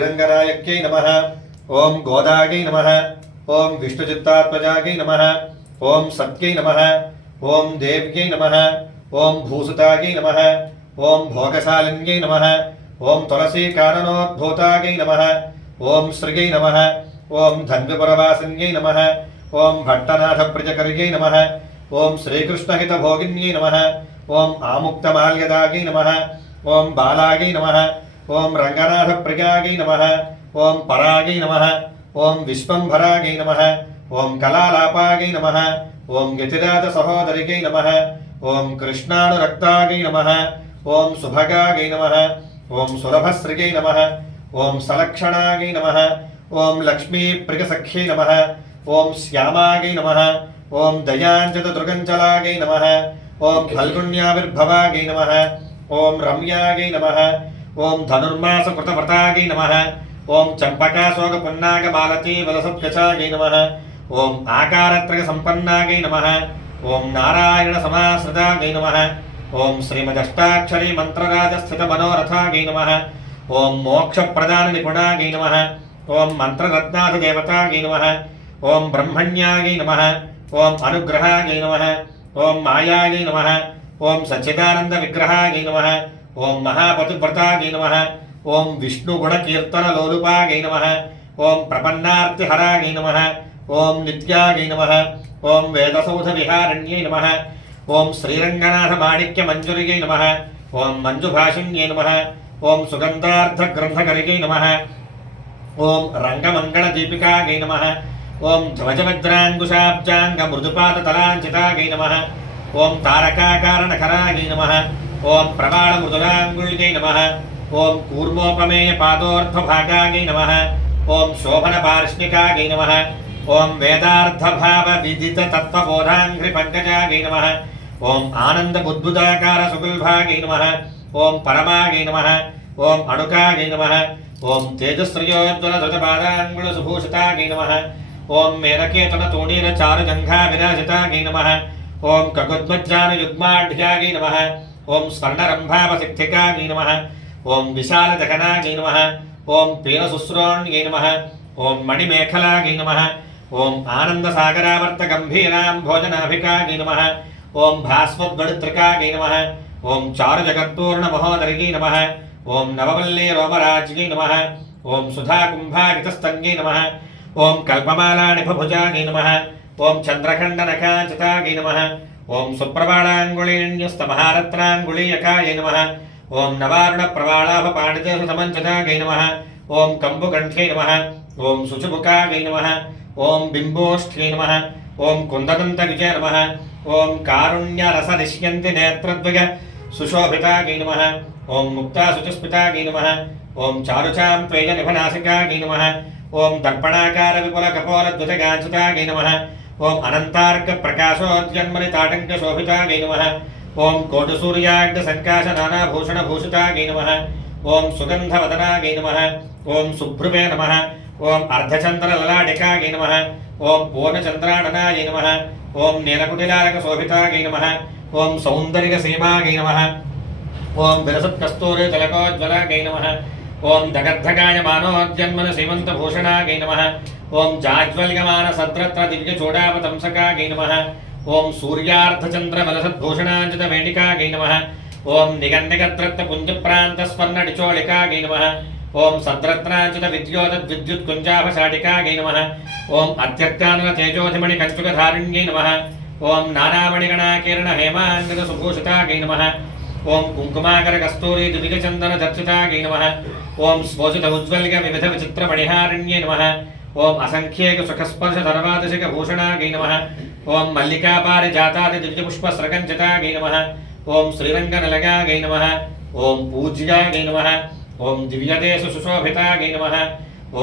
रंगनायक्यै नमः। ओम गोदायै नमः। ओम विष्णुचित्तात्मजायै नमः। ओम सत्यै नमः। ओम देव्यै नमः। ओम भूसुतायै नमः। ओम भोगशालिन्यै नमः। ओम तुलसीकाननोद्भूतायै नमः। ओम श्रियै नमः। ओम धन्विपुरवासिन्यै नमः। ओम भट्टनाथप्रियकर्यै नमः। ओम श्रीकृष्णहितभोगिन्यै नमः। ओम आमुक्तमाल्यदायै नमः। ओम बालायै नमः। ओम रंगनाथप्रियायै नमः। ओम परायै नमः। ओम विश्वंभरायै नमः। ओम कलालापायै नमः। ओम यतिराजसहोदरियै नमः। ओम कृष्णानुरक्तायै नमः। ओम सुभगायै नमः। ओम सुलभश्रियै नमः। ओम सलक्षणायै नमः। ओम लक्ष्मीप्रियसख्यै नमः। ओम श्यामायै नमः। ओम दयाञ्जतदृगञ्चलायै नमः। ओम फल्गुण्याविर्भवायै नमः। ओम रम्यायै नमः। ओम धनुर्मासकृतव्रतायै नमः। ओम चम्पकाशोकपुन्नागमालती वलसत्कचायै नमः। ओम आकारत्रयसम्पन्नायै नमः। ओम नारायणसमाश्रितायै नमः। ओम श्रीमदष्टाक्षरी मन्त्रराजस्थितमनोरथायै नमः। ओम मोक्षप्रदाननिपुणायै नमः। ओम मन्त्ररत्नाधिदेवतायै नमः। ओम ब्रह्मण्यायै नमः। ओम अनुग्रहायै नमः। ओम मायायै नमः। ओम सच्चिदानन्दविग्रहायै नमः। ओम महापतिव्रतायै नमः। ओम विष्णुगुणकीर्तनलोलुपायै नमः। ओम प्रपन्नार्तिहरायै नमः। ओम नित्यायै नमः। ओम वेदसौधविहारण्यै नमः। ओम श्रीरङ्गनाथमाणिक्यमञ्जुर्यै नमः। ओम मञ्जुभाषिण्यै नमः। ओम सुगन्धार्धग्रन्थकरियै नमः। ओम रङ्गमङ्गलदीपिकायै नमः। ओम ध्वजवज्राङ्कुशाब्जाङ्गमृदुपादतलाञ्चितायै नमः। ओम तारकाकारणकरायै नमः। ओम प्रमाणमृदुलाङ्गुल्यै नमः। ओम कूर्मोपमेयपादोर्ध्वभागायै नमः। ओम शोभनपार्ष्णिकायै नमः। ओम वेदार्थभावविदिततत्त्वबोधाङ्घ्रिपङ्कजायै नमः। ओम आनन्दबुद्बुदाकारसुगुल्भायै नमः। ओम परमायै नमः। ओम अणुकायै नमः। ओम तेजस्त्रियोज्ज्वलधृतपादाङ्गुलसुभूषितायै नमः। ओम मेनकेतनतूणीरचारुजङ्घाविराजितायै नमः। ओम ककुद्मज्जानुयुग्माढ्यायै नमः। ओम स्वर्णरम्भावसिद्धिकायै नमः। ओम विशालजगनायै नमः। ओम पीनशुश्रोण्यै नमः। ओम मणिमेखलायै नमः। ओम आनन्दसागरावर्तगम्भीरां भोजनाभिकायै नमः। ओम भास्वद्वडुत्रिकायै नमः। ओम चारुजगत्पूर्णमहोदर्यै नमः। ओम नववल्लीरोमराज्यै नमः। ओम सुधाकुम्भागितस्तन्यै नमः। ओम कल्पमालानिभभुजायै नमः। ओम चन्द्रखण्डनकाञ्चितायै नमः। ओम सुप्रबालाङ्गुलीन्यस्तमहारत्नाङ्गुलीयकायै नमः। ओम नवारुणप्रवालाभपाणिजसमञ्चितायै नमः। ओम कम्बुकण्ठ्यै नमः। ओम शुचिमुखायै नमः। ओम बिम्बोष्ठ्यै नमः। ओम कुन्ददन्तविजय नमः। ओम कारुण्यरसनिष्यन्ति नेत्रद्वय सुशोभितायै नमः। ओम मुक्ताशुचिस्मितायै नमः। ओम चारुचाम्प्रेयनिभनासिकायै नमः। ओम दर्पणाकारविपुलकपोलद्युतगाञ्चितायै नमः। ओम अनन्तार्कप्रकाशोद्यन्मनिताटङ्कशोभितायै नमः। ओम कोटसूर्याग्निसङ्काशनानाभूषणभूषितायै नमः। ओम सुगन्धवदनायै नमः। ओम सुभ्रुवे नमः। ओम अर्धचन्द्रललाटिकायै नमः। ओम पूर्णचन्द्राननायै नमः। ओम नीलकुटिलालकशोभितायै नमः। ओम सौन्दर्यसीमायै नमः। ओम विलसत्कस्तूरितिलकोज्ज्वलायै नमः। ओम दगद्धगायमानोद्यन्मनसीमन्तभूषणायै नमः। ओम जाज्वल्यमानसद्रत्नदिव्यचूडावतंसकायै नमः। ओम सूर्यार्धचन्द्रवलसद्भूषणाञ्जितवेणिकायै नमः। ओम निगन्निगद्रक्तपुञ्जप्रान्तस्वर्णडिचोलिकायै नमः। ओम सद्रत्नाच्युतविद्योतद्विद्युत्कुञ्जाभशाटिकायै नमः। ओम अत्यर्कानलतेजोधिमणिकञ्चुकधारिण्यै नमः। ओम नानामणिगणाकिरणहेमाङ्गदसुभूषितायै नमः। ओम कुङ्कुमाकरकस्तूरी दिविजचन्दनदर्शितायै नमः। ओम स्फोसित उज्ज्वल्य विविध विचित्रमणिहारिण्यै नमः। ओम असंख्येक सुखस्पर्श सर्वादशिक भूषणायै नमः। ओम मल्लिकापारिजातादि दिव्यपुष्पस्रकञ्चितायै नमः। ओम श्रीरङ्गनिलयायै नमः। ओम पूज्यायै नमः। ओम दिव्यदेशु सुशोभितायै नमः।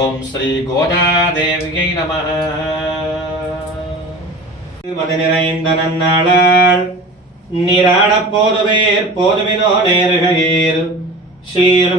ओम श्री गोदादेव्यै नमः। मदिनिरैन्दनन्नाळाळ் நீராடப் போதுவேர் போதுவினோ நேருகையீர் சீர்